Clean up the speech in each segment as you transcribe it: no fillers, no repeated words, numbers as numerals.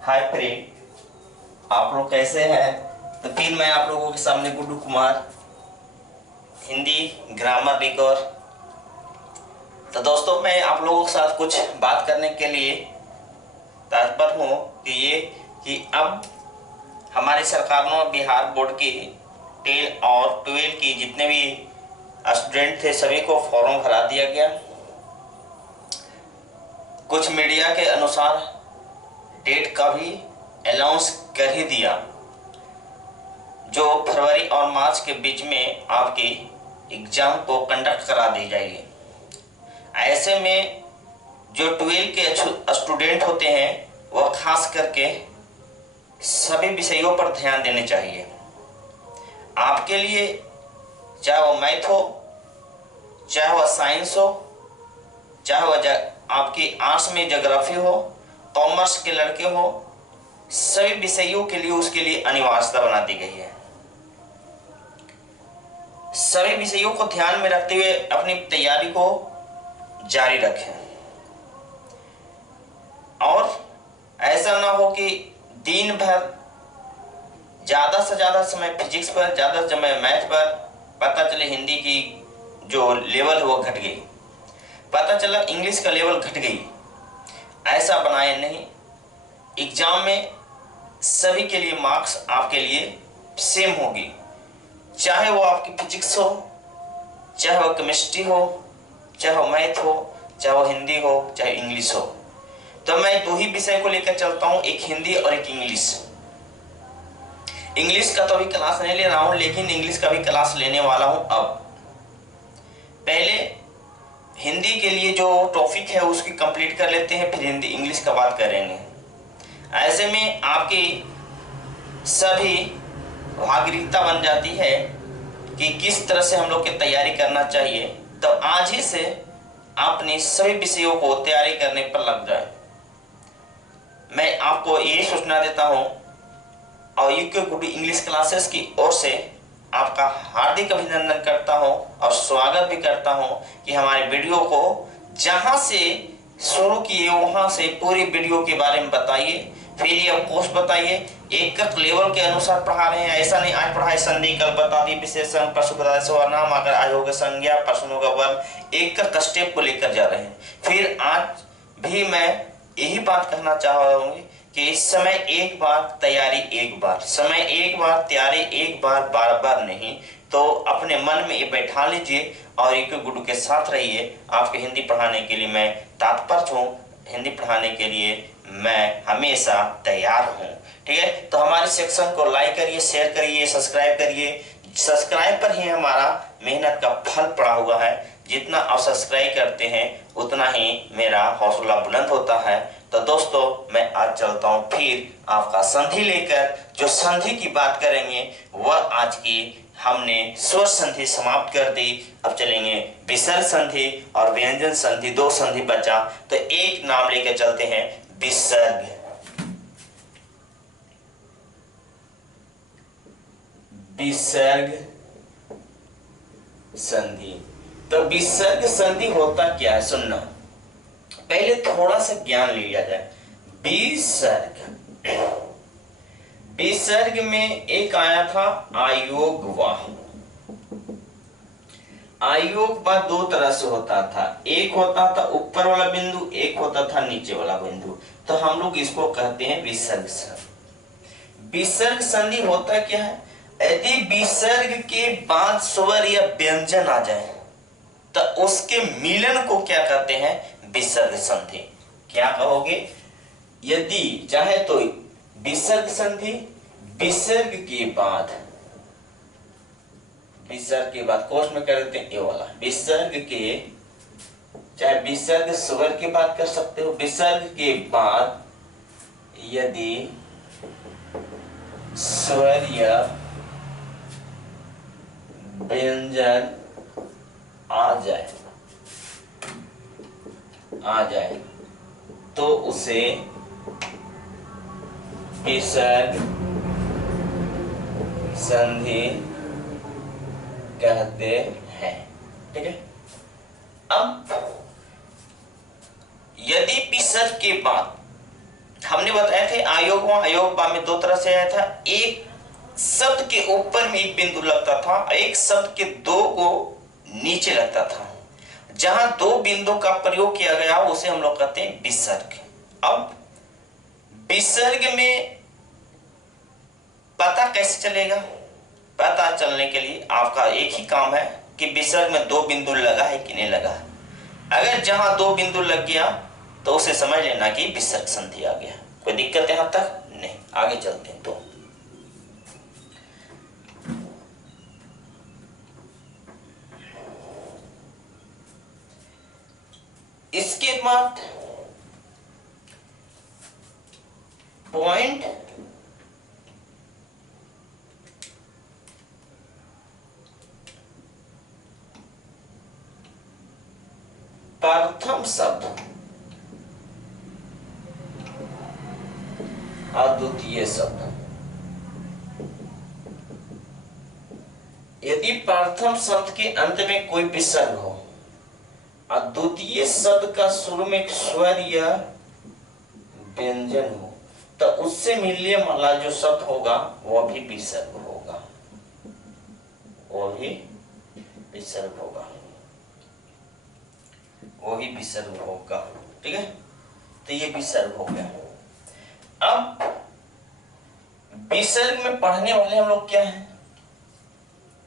Hi friend, आप लोग कैसे हैं। तो फिर मैं आप लोगों के सामने गुड्डू कुमार, हिंदी ग्रामर रिकॉर्ड। तो दोस्तों, मैं आप लोगों के साथ कुछ बात करने के लिए तत्पर हूँ कि अब हमारी सरकार ने बिहार बोर्ड की 10 और 12 की जितने भी स्टूडेंट थे सभी को फॉर्म भरा दिया गया। कुछ मीडिया के अनुसार डेट का भी अनाउंस कर ही दिया, जो फरवरी और मार्च के बीच में आपकी एग्जाम को कंडक्ट करा दी जाएगी। ऐसे में जो 12 के स्टूडेंट होते हैं वह खास करके सभी विषयों पर ध्यान देने चाहिए। आपके लिए चाहे वो मैथ हो, चाहे वह साइंस हो, चाहे वह आपकी आर्ट्स में ज्योग्राफी हो, कॉमर्स के लड़के हो, सभी विषयों के लिए उसके लिए अनिवार्यता बना दी गई है। सभी विषयों को ध्यान में रखते हुए अपनी तैयारी को जारी रखें और ऐसा ना हो कि दिन भर ज्यादा से ज्यादा समय फिजिक्स पर, ज्यादा समय मैथ पर, पता चले हिंदी की जो लेवल है वो घट गई, पता चला इंग्लिश का लेवल घट गई। ऐसा बनाए नहीं। एग्जाम में सभी के लिए मार्क्स आपके लिए सेम होगी, चाहे वो आपकी फिजिक्स हो, चाहे वो केमिस्ट्री हो, चाहे वो मैथ हो, चाहे वो हिंदी हो, चाहे इंग्लिश हो। तो मैं दो ही विषय को लेकर चलता हूं, एक हिंदी और एक इंग्लिश। इंग्लिश का तो अभी क्लास नहीं ले रहा हूं, लेकिन इंग्लिश का भी क्लास लेने वाला हूं। अब पहले हिंदी के लिए जो टॉपिक है उसकी कंप्लीट कर लेते हैं, फिर हिंदी इंग्लिश का बात करेंगे। ऐसे में आपकी सभी भागीरथता बन जाती है कि किस तरह से हम लोग की तैयारी करना चाहिए। तो आज ही से अपने सभी विषयों को तैयारी करने पर लग जाए। मैं आपको यही सूचना देता हूं और यूके गुड इंग्लिश क्लासेस की ओर से आपका हार्दिक अभिनंदन करता हूं और स्वागत भी करता हूं कि हमारे वीडियो को जहां से शुरू किए वहां से पूरी वीडियो के बारे में बताइए, फिर ये कोर्स बताइए। एक लेवल के अनुसार पढ़ा रहे हैं, ऐसा नहीं आज पढ़ाई संधि कल बता दी विशेषण प्रश्न सर्वनाम अगर आयोग संज्ञा प्रश्नों का वर्ग एक स्टेप को लेकर जा रहे हैं। फिर आज भी मैं यही बात कहना चाहूंगी कि इस समय एक बार तैयारी एक बार, समय एक बार तैयारी एक बार, बार बार नहीं। तो अपने मन में ये बैठा लीजिए और एक गुरु के साथ रहिए। आपके हिंदी पढ़ाने के लिए मैं तत्पर हूँ, हिंदी पढ़ाने के लिए मैं हमेशा तैयार हूँ। ठीक है, तो हमारे सेक्शन को लाइक करिए, शेयर करिए, सब्सक्राइब करिए। सब्सक्राइब पर ही हमारा मेहनत का फल पड़ा हुआ है। जितना आप सब्सक्राइब करते हैं उतना ही मेरा हौसला बुलंद होता है। तो दोस्तों, मैं आज चलता हूँ फिर आपका संधि लेकर। जो संधि की बात करेंगे वह आज की हमने स्वर संधि समाप्त कर दी। अब चलेंगे विसर्ग संधि और व्यंजन संधि, दो संधि बचा। तो एक नाम लेकर चलते हैं, विसर्ग। विसर्ग संधि। तो विसर्ग संधि होता क्या है, सुनना। पहले थोड़ा सा ज्ञान लिया जाए। विसर्ग, विसर्ग में एक आया था आयोगवाह। आयोगवाह दो तरह से होता था, एक होता था ऊपर वाला बिंदु, एक होता था नीचे वाला बिंदु। तो हम लोग इसको कहते हैं विसर्ग संधि। विसर्ग संधि होता क्या है, यदि विसर्ग के बाद स्वर या व्यंजन आ जाए तो उसके मिलन को क्या कहते हैं, विसर्ग संधि। क्या कहोगे, यदि चाहे तो विसर्ग संधि, विसर्ग के बाद, विसर्ग के बाद कोष्ठ में कर देते हैं ये वाला, विसर्ग के, चाहे विसर्ग स्वर की बात कर सकते हो। विसर्ग के बाद यदि स्वर या व्यंजन आ जाए तो उसे विसर्ग संधि कहते हैं। ठीक है, अब यदि विसर्ग के बाद हमने बताया थे आयोग में दो तरह से आया था। एक शब्द के ऊपर में एक बिंदु लगता था, एक शब्द के दो को नीचे लगता था। जहां दो बिंदु का प्रयोग किया गया उसे हम लोग कहते हैं विसर्ग। अब विसर्ग में पता कैसे चलेगा? पता चलने के लिए आपका एक ही काम है कि विसर्ग में दो बिंदु लगा है कि नहीं लगा। अगर जहां दो बिंदु लग गया तो उसे समझ लेना कि विसर्ग संधि आ गया। कोई दिक्कत यहां तक नहीं, आगे चलते हैं। तो इसके बाद पॉइंट प्रथम शब्द अद्वितीय शब्द। यदि प्रथम शब्द के अंत में कोई विसर्ग हो और द्वितीय शब्द का शुरू में एक स्वर या व्यंजन हो तो उससे मिलने वाला जो शब्द होगा वह भी विसर्ग होगा, वही विसर्ग होगा, वही विसर्ग होगा। ठीक है, तो ये विसर्ग हो गया। अब विसर्ग में पढ़ने वाले हम लोग क्या है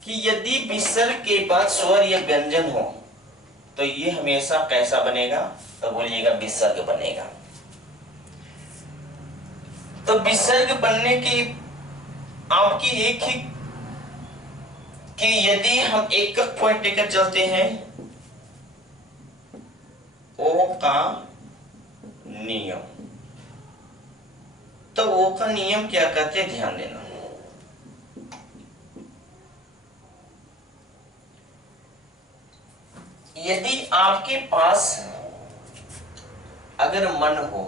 कि यदि विसर्ग के बाद स्वर या व्यंजन हो तो ये हमेशा कैसा बनेगा? तो बोलिएगा विसर्ग बनेगा। तो विसर्ग बनने की आपकी एक ही कि यदि हम एक पॉइंट लेकर चलते हैं, ओ का नियम। तो ओ का नियम क्या कहते हैं, ध्यान देना। यदि आपके पास अगर मन हो,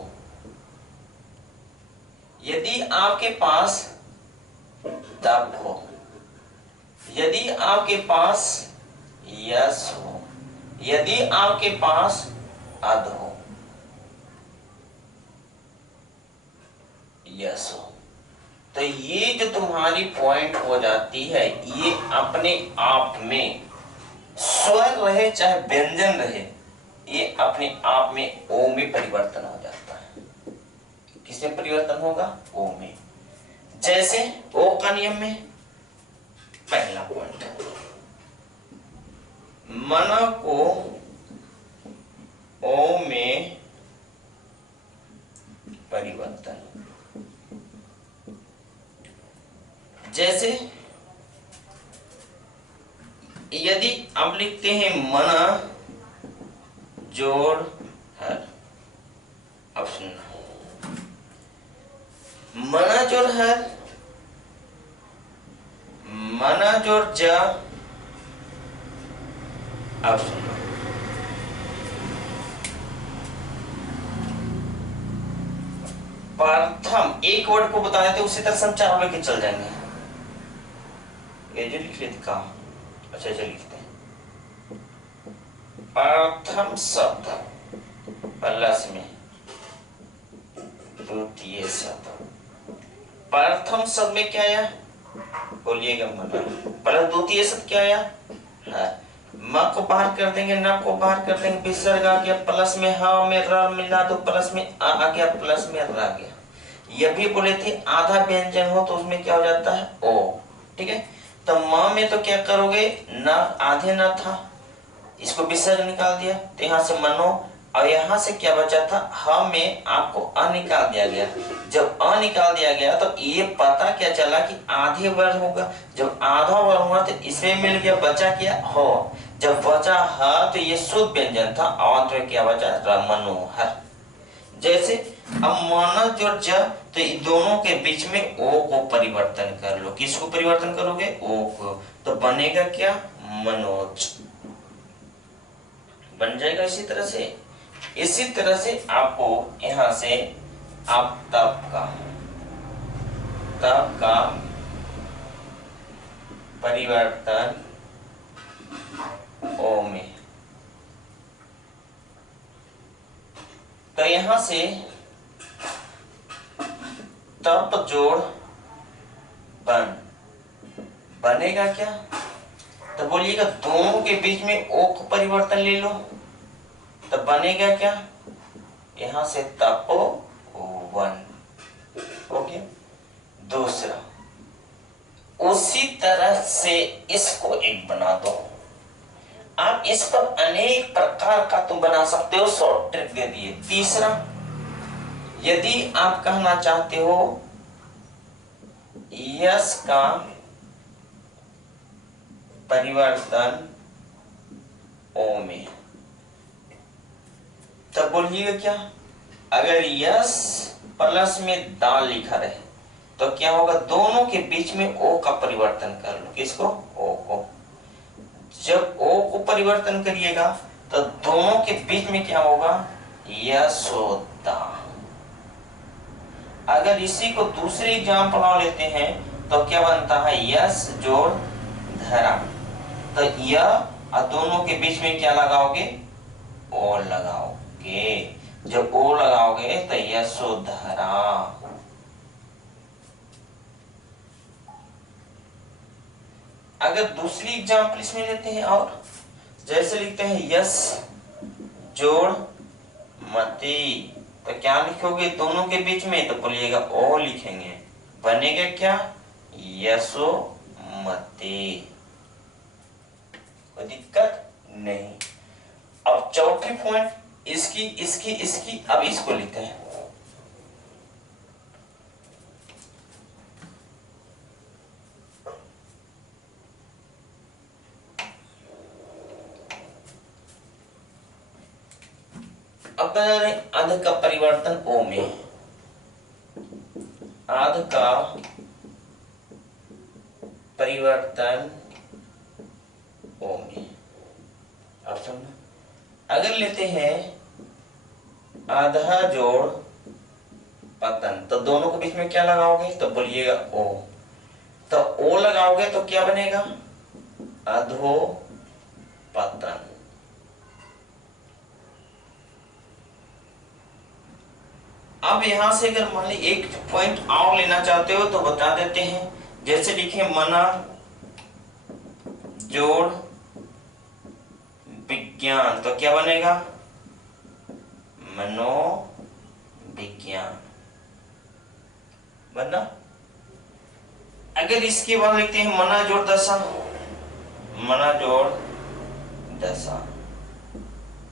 यदि आपके पास तप हो, यदि आपके पास यश हो, यदि आपके पास अध हो, यश हो, तो ये जो तुम्हारी पॉइंट हो जाती है ये अपने आप में स्वर रहे चाहे व्यंजन रहे, ये अपने आप में ओ में परिवर्तन हो जाता है। किसमें परिवर्तन होगा? ओ में। जैसे ओ का नियम में पहला पॉइंट, मन को ओ में परिवर्तन। जैसे यदि आप लिखते हैं मन जोड़ हर, अब सुनना, मन जोड़ हर, मन जोड़ जा, अब सुनना, प्रथम एक वर्ड को बता देते उसी तरह से हम चारों लेके चल जाएंगे। ये जो लिख लेते कहा, अच्छा लिखते हैं प्रथम शब्द प्लस में द्वितीय शब्द। प्रथम शब्द में क्या आया? बोलिएगा मन। प्लस द्वितीय शब्द क्या आया? है। म को बाहर कर देंगे, न को बाहर कर देंगे, विसर्ग आ गया, प्लस में ह में र मिला दो, प्लस में आ गया, प्लस में र आ गया। यह भी बोले थे आधा व्यंजन हो तो उसमें क्या हो जाता है? ओ। ठीक है, तो म में तो क्या करोगे? न आधे न था, इसको विसर्ग निकाल दिया तो यहाँ से मनो, और यहाँ से क्या बचा था? ह में आपको अ निकाल दिया गया। जब अ निकाल दिया गया तो ये पता क्या चला कि आधे वर्ण होगा। जब आधा वर्ण हुआ तो इसमें मिल गया, बचा क्या? हो। जब बचा ह तो ये शुद्ध व्यंजन था, और तो क्या बचा? मनोहर। जैसे अब मन और ज, तो इन दोनों के बीच में ओ को परिवर्तन कर लो। किसको परिवर्तन करोगे? ओ को। तो बनेगा क्या? मनोज बन जाएगा। इसी तरह से आपको यहां से आप तप का परिवर्तन ओ में, तो यहां से तप जोड़ बन, बनेगा क्या? तो बोलिएगा दोनों के बीच में ओ को परिवर्तन ले लो, तो बनेगा क्या? यहां से तपो वन। ओके, दूसरा उसी तरह से इसको एक बना दो। आप इस पर अनेक प्रकार का तुम बना सकते हो, शॉर्ट ट्रिक दे दिए। तीसरा, यदि आप कहना चाहते हो यस का परिवर्तन ओ में, तब बोलिएगा क्या? अगर यस प्लस में दाल लिखा रहे तो क्या होगा? दोनों के बीच में ओ का परिवर्तन कर लो। किसको? ओ को। जब ओ को परिवर्तन करिएगा तो दोनों के बीच में क्या होगा? यशोदा। अगर इसी को दूसरे एग्जाम्पल लेते हैं तो क्या बनता है? यश जोड़ धरा। तो यह और दोनों के बीच में क्या लगाओगे? ओ लगाओगे। जब ओ लगाओगे तो यशोधरा। अगर दूसरी एग्जाम्पल इसमें लेते हैं और जैसे लिखते हैं यस जोड़ मती, तो क्या लिखोगे दोनों के बीच में? तो बोलिएगा ओ लिखेंगे, बनेगा क्या? यशोमती। कोई दिक्कत नहीं। अब चौथी पॉइंट इसकी इसकी इसकी, अब इसको लिखते हैं। अब अर्ध का परिवर्तन ओ में, अर्ध का परिवर्तन ओ में। अब समझो, अगर लेते हैं आधा जोड़ पतन, तो दोनों के बीच में क्या लगाओगे? तो बोलिएगा ओ। तो ओ लगाओगे तो क्या बनेगा? अधो पतन। अब यहां से अगर मान ली एक पॉइंट और लेना चाहते हो तो बता देते हैं। जैसे लिखे मना जोड़ विज्ञान, तो क्या बनेगा? मनोविज्ञान बना। अगर इसके बाद लिखते हैं मना जोड़ दशा, मना जोड़ दशा,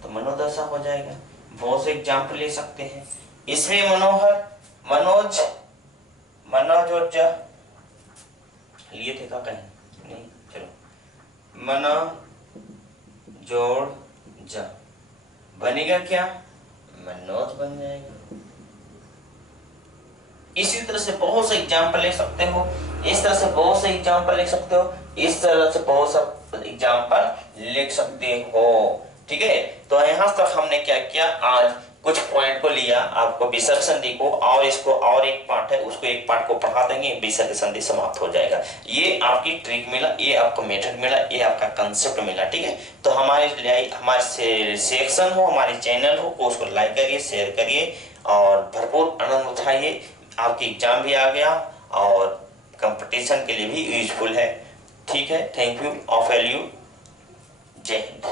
तो मनोदशा हो जाएगा। बहुत से एग्जाम्पल ले सकते हैं इसमें। मनोहर, मनोज, मनोज और जा लिए थे का कहीं नहीं, चलो मना जोड़ जा, बनेगा क्या? मनोज बन जाएगा। इसी तरह से बहुत से एग्जाम्पल ले सकते हो, इस तरह से बहुत से एग्जाम्पल लिख सकते हो, इस तरह से बहुत सा एग्जाम्पल लिख सकते हो। ठीक है, तो यहां तक हमने क्या किया? आज कुछ पॉइंट को लिया, आपको विसर्ग संधि को, और इसको और एक पार्ट है उसको एक पार्ट को पढ़ा देंगे, विसर्ग संधि समाप्त हो जाएगा। ये आपकी ट्रिक मिला, ये आपको मेथड मिला, ये आपका कंसेप्ट मिला। ठीक है, तो हमारे सेक्शन हो, हमारे चैनल हो, उसको लाइक करिए, शेयर करिए और भरपूर आनंद उठाइए। आपकी एग्जाम भी आ गया और कंपटीशन के लिए भी यूजफुल है। ठीक है, thank you of L U. जय हिंद।